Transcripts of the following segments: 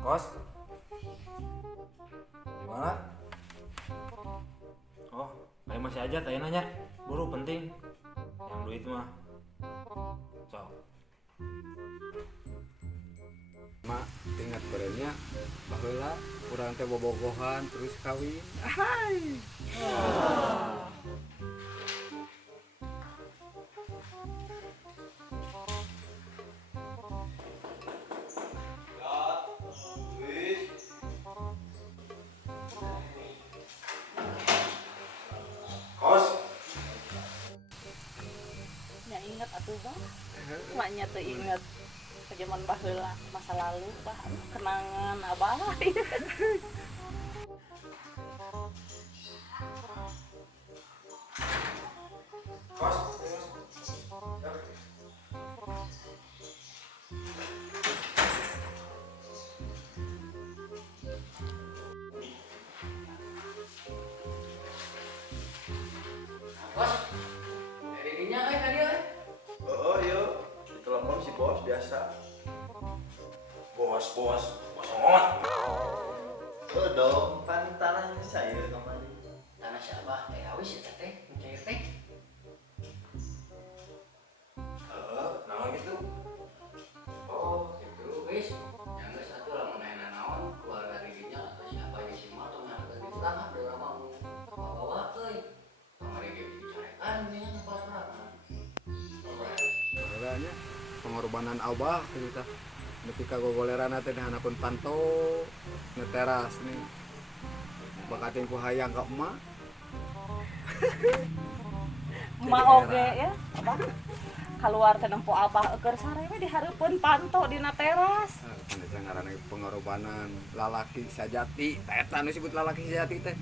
Kos, gimana? Oh, kayak masih aja tanya nanya. Buru penting. Yang duit mah. Sok. Mak ingat berenya baheula urang teh bobogohan terus kawin. Hai. Kos, Ya inget atuh bang, maknya tuh inget ke zaman baheula masa lalu bah kenangan abah. kos. Bos, editingnya kayak tadi ya? Oh, yuk. Ditelepon si bos biasa. Bos omongan. Oh, dong. Kan tanah saya kemarin. Tanah siapa? Teh awis ya teh, mencair teh. Nama gitu. Oh, itu wis. Yang geus satu lah menaena naon keluarga didinya atau siapa aja si mah atau nyangka di tengah da urang mah bawa euy. Kamari ge dicarekan nya kepala-kepala. Baheulanya pengorbanan Abah kita. Nepi ka gogoleran teh hanapeun panto ngeteras nih. Bakating ku hayang ka emak. Emak oge ya, abah keluar teh nempo abah keur sare we dihareupeun panto dina teras. Kan eta ngaranna pengorbanan lalaki sajati. Tah eta nu disebut lalaki sajati teh.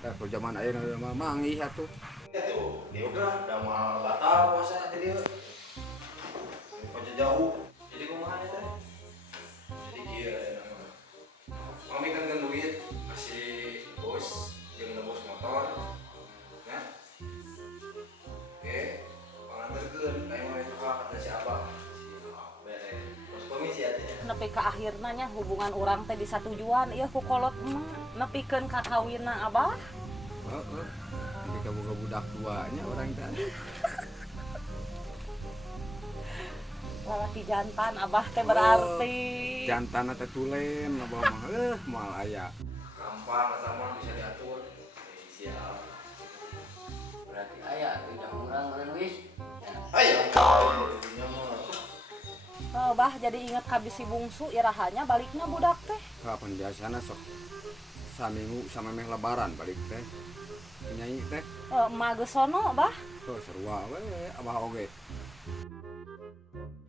Dah ku zaman ayeuna mah manggih atuh. Ya tuh, dia udah mau batal puasa tadi. Kok jauh. Jadi kumaha teh? Jadi dia nama. Mami kan duit masih bos yang nebus motor. Ya. Oke, panganterkeun kayak mau itu kata si Abah. Beres. Bos komisi ya teh. Nepi ka akhirna nya hubungan urang teh disatujuan ieu ku kolot emak nepikeun ka kawinna abah. Heeh. Ketika boga budak tuanya orang teh. Lalaki jantan abah teh berarti. Jantan teh tulen Abah mah moal aya. Gampang sama bisa diatur. Siap. Berarti aya atuh jam urang meureun wis. Ayo. Ini mah. Oh, bah jadi inget kabis si bungsu irahanya baliknya budak teh. Kapan biasana sok saminggu sama meh lebaran balik teh. Nyanyi teh. Emak geus sono bah. Oh sarua we Abah oge.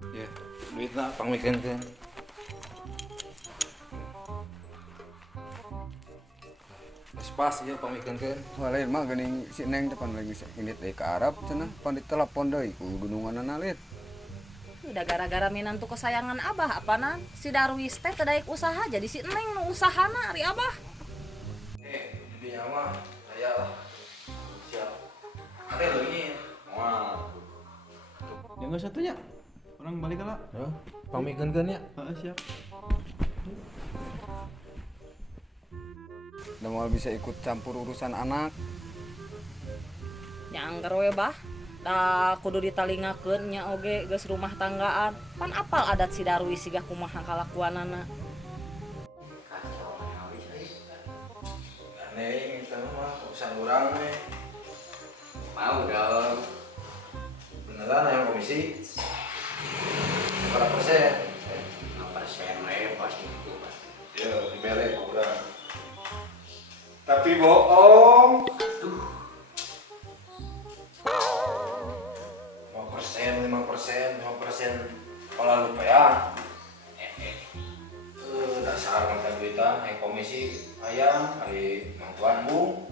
Ya, duitna pangmikeunkeun. Pas ya pamikeunkeun. Wah lain mah geuning si Neng depan lagi ini teh ke Arab cenah pan ditelepon deui ku gununganna nalit. Udah gara-gara minantu kesayangan abah apanan si Darwis teh teu daek usaha jadi si Neng nu usahana ari abah. Di mah saya lah. Siap. Ada leungit. Wah. Yang nggak satunya orang balik lah. Ya, pamikeunkeun ya. Siap. Da moal bisa ikut campur urusan anak. Nyangger we bah. Da kudu ditalingakeun nya oge geus rumah tanggaan. Pan apal adat si Darwis siga kumaha kalakuanana. Kacau mah awis euy. Neng itu mah urusan urang we. Mau dong. Beneran yang komisi. Berapa persen? Persen we pasti itu. Ya, dibere ku urang. Tapi bohong. 5% kepala lupa ya. Dasar mata duitan, yang komisi ayam, hari mantuan bung.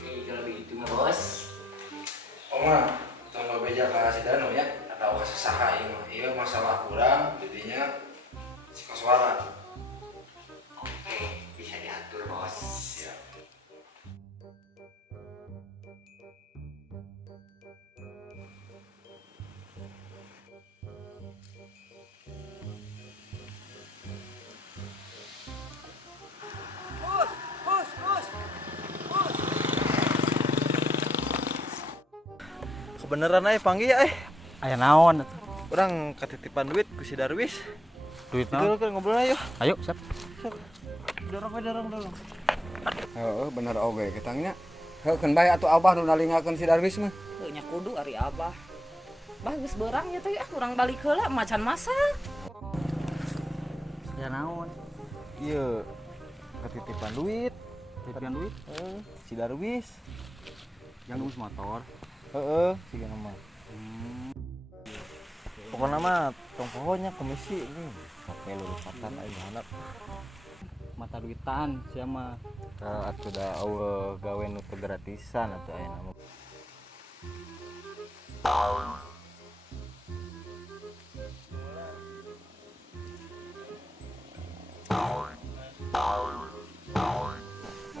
Kalau begitu mah bos. Oma, tolong beja ke si Danu ya, atau ke sesaha ini. Iya masalah kurang, jadinya si koswara. Oke, bisa diatur bos. Siap. beneran panggil ya Aya naon atuh? orang ketitipan duit ku si Darwis. Duit Itu naon? kan ngobrol ayo. Ayo, siap. Dorong. Heeh, bener oge ketangnya. Heuh keun bae atuh Abah nu nalingakeun si Darwis mah. Teu nya kudu ari Abah. Bagus berang ya teh urang balik heula macan masak. Ya naon? Iya. Ketitipan duit. Titipan duit Si Darwis. yang ngebus motor. Heeh, siga nama. Pokoknya mah tong pohonnya komisi ini. Pakai lulusan aing handap. Mata duitan sia mah. Atuh da eueuh gawe nu teu gratisan atuh aya nama.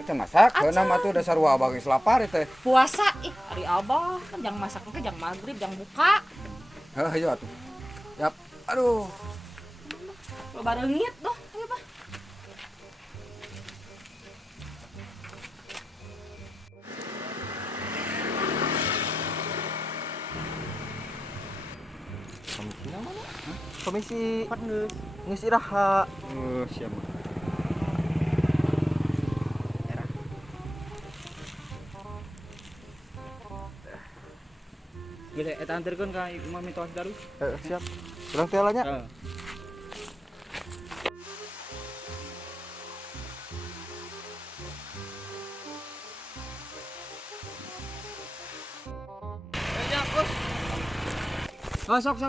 Macan masak, heuna mah tuh dasar Abah geus lapar teh. Puasa ih ari Abah kan jang masak ke jang maghrib jang buka. Heuh ayo atuh. Yap. Aduh. Lo bareungit doh ayo Bah. Komisi mana? Komisi geus iraha. Sia mah. Gile eta anterkeun ka Imam Mitos Darus. Siap. Urang teh nya. Heeh. Oh, sok.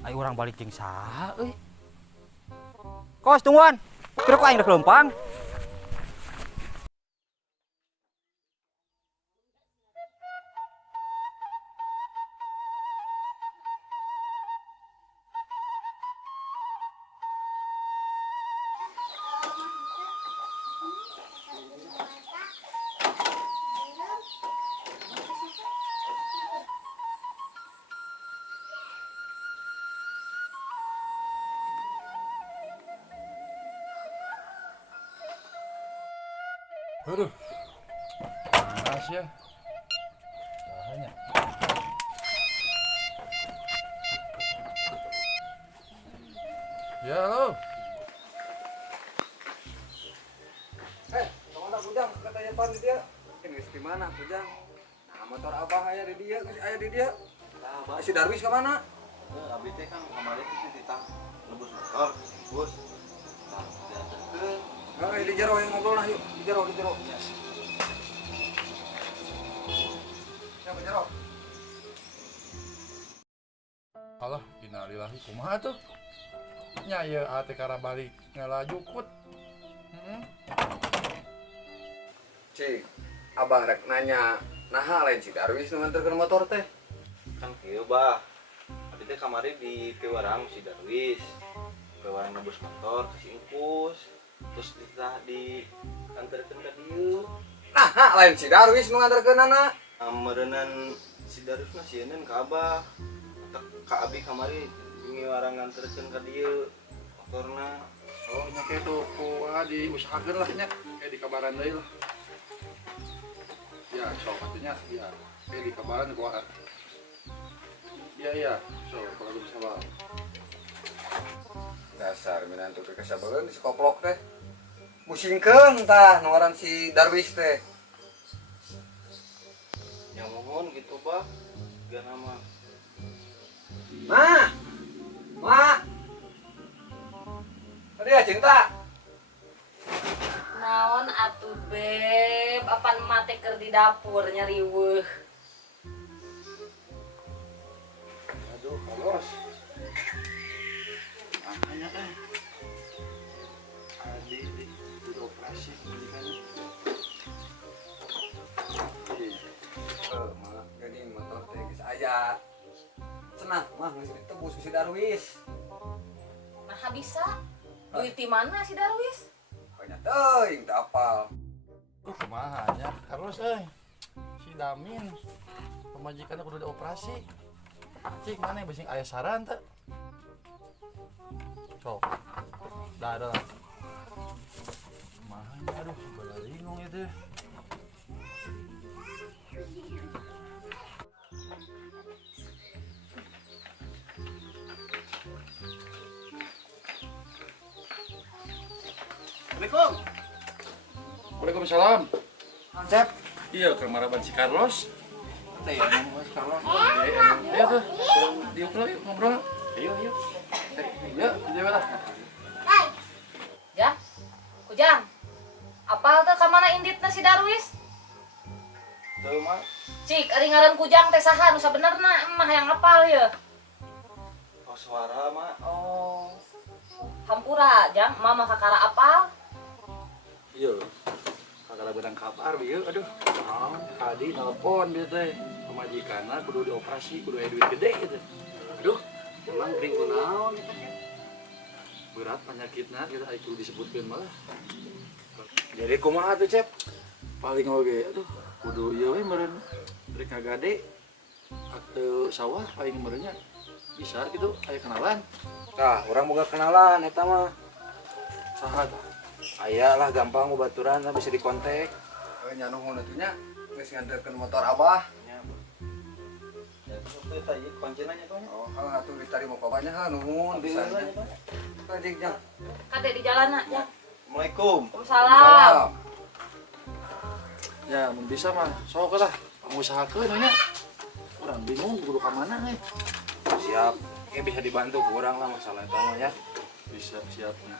Ayo orang balik jeung saha euy. Kos tungguan. Kira kok aing rek lempang. Aduh. Panas ya. Bahaya. Ya, halo. Kemana Kujang? Katanya pan di dia. Geus di mana Kujang? Nah, motor Abah aya di dia, geus aya di dia. Nah, si Darwis ke mana? Abi teh kan kemarin itu ditang nebus motor, bos. Nah, diantarkeun. Di jero yang ngobrol nah yuk, di jero. Ya, di jero. Allah, innalillahi kumaha tuh? Nya ieu ate kara balik ngalajukut. Cik, Abang rek nanya, naha lain si Darwis nu nganterkeun motor teh? Kan kieu bah. Abi teh kemarin di Pewarang si Darwis. Pewarang nebus motor ke si Engkus. Terus di antarkeun ka dieu. Naha lain si Darwis nu nganterkeunana? Ameureunan si Darwis mah sieun ka Abah. Ka Abi kamari ngiwarang nganterkeun ka dieu motorna. Oh, nya kitu ku diusahakeun lah nya, kayak dikabaran deui lah. Ya, sok atunya ya. Kayak dikabaran ku Iya, so kalau bisa bawa. Dasar minantu teh kasabeun di sekoplok teh. Musingkeun tah nu ngaran si Darwis teh. Yang mohon gitu bah. Gak nama. Ma. Tadi ya cinta. Naon atuh beb, apan mate keur di dapur nyariweuh. Aduh, halos. Makanya Adi di operasi kan. Mah geuning motor teh geus aya. Cenah mah geus ditebus ku si Darwis. Nah bisa? Duit di mana si Darwis? Hanya teuing teu apal. Kumaha nya? Terus si Damin pemajikan kudu dioperasi. Cik mana bising aya saran teh? Sok. Dah. Mahanya aduh, bala bingung itu. Assalamualaikum. Waalaikumsalam. Cep. Iya, ke maraban si Carlos. Teh ya, Mas Carlos. Ayo tuh, diuk lah yuk ngobrol. Ayo. Ya, jadi mana? Ya, Ujang. Apal teh ka mana inditna si Darwis? Tuh mah. Cik, ari ngaran Kujang teh saha nu sabenerna emah yang apal ya? Oh suara mah. Oh. Hampura, Jang, mama kakara apal? Iya. Kagak benang kabar bieu, aduh. Tadi nelpon dia teh. Pemajikanna kudu dioperasi, kudu aya duit gede gitu. Aduh, Emang kering kunaon? berat penyakitna kita aya kudu disebutkeun malah. Jadi kumaha tuh, Cep? Paling oge, aduh, kudu ieu we meureun rek ngagade ateu sawah paling meureunnya. Bisa gitu, aya kenalan. Nah, orang boga kenalan eta mah. Saha tah? Aya lah gampang baturan bisa dikontak. Nya nuhun atunya geus nganterkeun motor Abah. Ya terus tadi kuncinya tuh. Oh, kalau atuh ditarima babanya ha nuhun pisan. Kajik jang. Kade di jalanna, ya. Assalamualaikum. Waalaikumsalam. Ya, mun bisa mah sok lah pengusahakeun nya. Urang bingung kudu ka mana nih. Siap. Ya bisa dibantu kurang lah masalah eta mah ya. Bisa siapnya.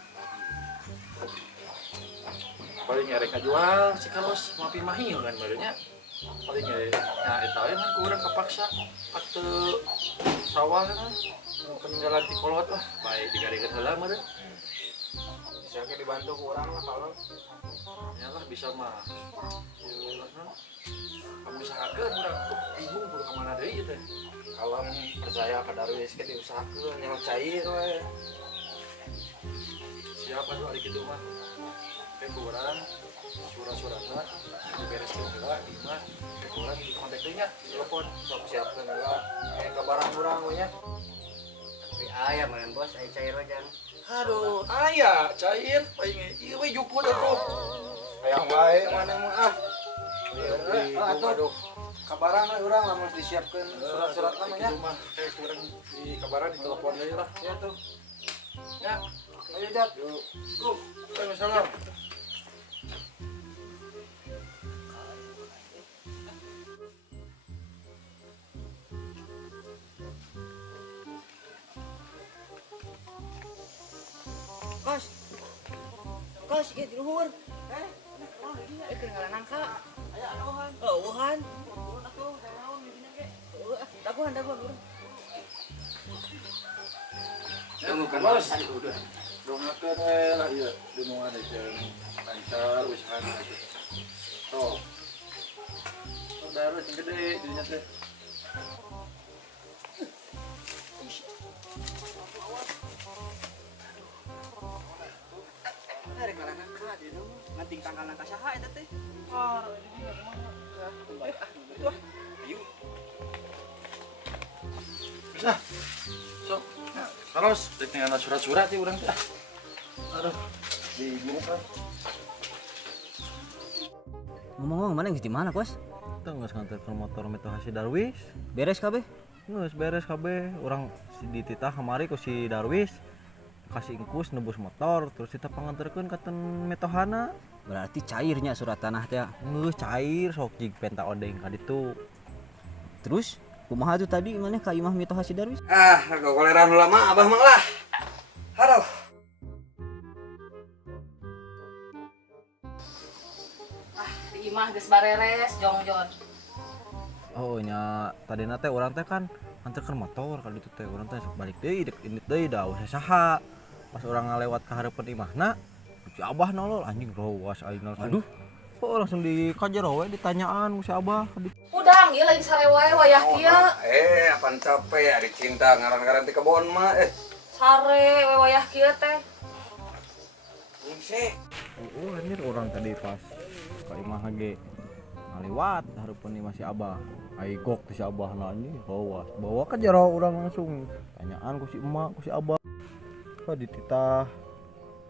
Paling ngerek ngajual si Carlos mapi mahil kan barunya. Paling ya eta we mah kurang kapaksa ateu sawah kan peninggalan ti kolot lah bae digarekeun heula mah deh. Bisa ke dibantu kurang lah kalau Ya lah bisa mah. Kamu usahakeun urang bingung kudu ka mana deui teh. kalau percaya ke Darwis ke diusahakeun yang cair we. Siapa tuh hari gitu mah? Kayak kurang surat-suratnya dibereskeun heula di mah. Kayak kurang di kontak deui nya telepon. Sok siapkeun heula. Kayak ke barang urang we nya. Tapi aya meureun bos, aya cair Ojang. Aduh, aya cair paling ieu we jukut atuh. Hayang wae mana mah ah. Aduh. Kabaran we urang lamun disiapkeun surat-surat namanya. Itu mah kayak kurang di kabaran di telepon deui lah. Ya tuh. Ya, Ayo Jat. yuk. Tuh, waalaikumsalam. Kos, ieu di luhur. Ketinggalan angka. Aya aduhan. Eueuhan. Turun atuh, naon bibinya ge. Daguhan urang. Tunggu kan bos. Udah. Dongakeun we lah ieu dunungan jeung lancar usahana aja. Tuh. Saudara sing gede dirinya teh. Rek ngarangan ka di nu, nganting tangkalan ka saha eta teh? Bisa. Sok. Nah, terus rek ngana surat-surat ieu urang teh. Aduh. Bingung kan. Ngomong-ngomong mana geus di mana, Kos? Kita nggak nganterkeun motor Metoha si Darwis. Beres kabeh? Nggak beres kabeh. Orang dititah kemari ku si Darwis. Kasih ingkus nebus motor terus kita panganterkeun ka ten Metohana. Berarti cairnya surat tanah teh. Ngeus cair sok jig penta odeng ka ditu. Terus kumaha tuh tadi mana ka imah Mitoha si Darwis? Ah, gogoleran lama Abah mah lah. Aduh. Di imah geus bareres, jongjon. Oh nya tadina teh urang teh kan nganterkeun motor ka ditu teh urang teh sok balik deui dek indit deui da usah saha. Pas orang ngalewat ka hareupeun imahna, si Abah nolol anjing rowas aing langsung. Aduh. Kok langsung dikajar we ditanyaan ku si Abah. Udang, ieu lain sare wae wayah kieu. Apaan capek ari cinta ngaran-ngaran ti kebon mah Sare we wayah kieu teh. Ngse. Oh anjir orang tadi pas ka imah ge lewat harapan nih masih abah aigok tuh si abah nanya bawa ke jero orang langsung tanyaan ku si emak ku si abah kok dititah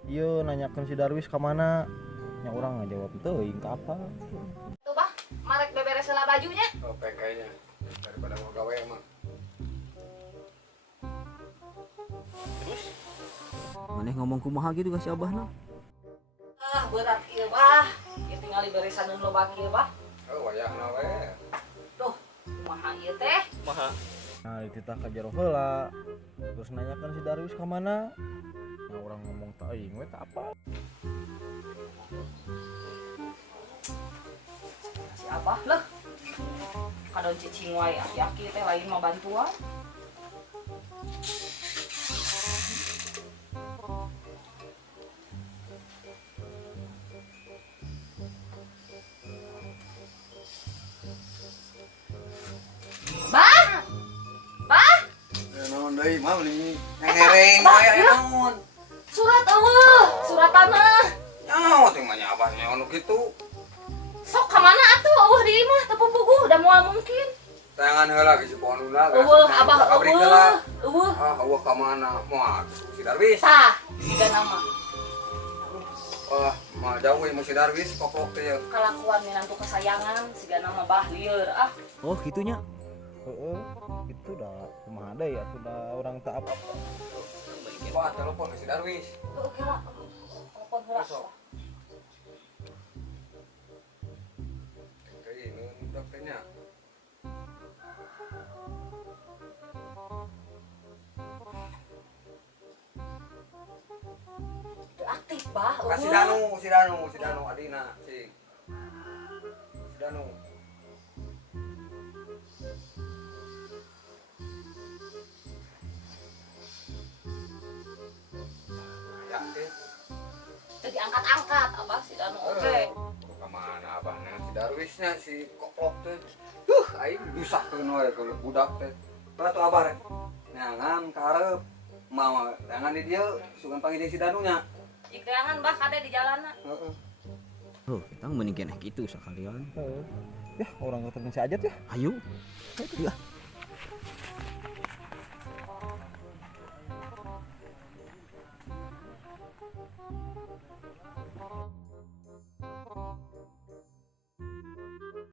iya nanyakan si Darwis ke mana nya orang ngajawab teuing ka apa Tuh bah, marek beberes lah bajunya. Oh, kayaknya daripada mau gawe emang. maneh ngomong kumaha gitu ka si abah na Ah, berat ieu bah. Ieu tinggal beresan lo bakil bah. Oh, wayahna we. Tuh, kumaha ieu teh? nah dititah ka jero heula terus nanyakan si Darwis ke mana nah orang ngomong teuing we tak apa Si Abah lah. Kadon cicing wae aki-aki teh lain mah bantuan. Bah! Bah! Naon deui mah beli ngereng wae naon. Surat eueuh, surat tanah. Nyawa teh mah nyapa nyawa kitu. Sok ka mana atuh eueuh di imah teu pupuguh da moal mungkin. Tayangan heula ge si Ponuna. Eueuh Abah eueuh. Eueuh. Ah, eueuh ka mana? Moal si Darwis. Tah, siga nama. Wah, mah jauh we si Darwis koplok teh. Kalakuan minantu kesayangan siga nama bah lieur ah. oh gitunya itu dah kumaha deui atuh da urang tak apa Wah, telepon si Darwis. Oke lah. Telepon heula. Masuk. Kayak ini dokternya. Teu aktif bah. Kasih eueuh. si Danu adina si Danu. Ya, Teu diangkat-angkat abah si Danu oke. kemana abahnya si Darwisnya si koplok teh aing dusahkeun we ke budak teh tuh atuh abah rek nyangan karep mau jangan di dieu sugan panggil si Danunya Ikeangan bah kade di jalanna. heeh Oh, kita mending keneh gitu sekalian. ya orang ketemu si Ajat ya Ayo. Ya.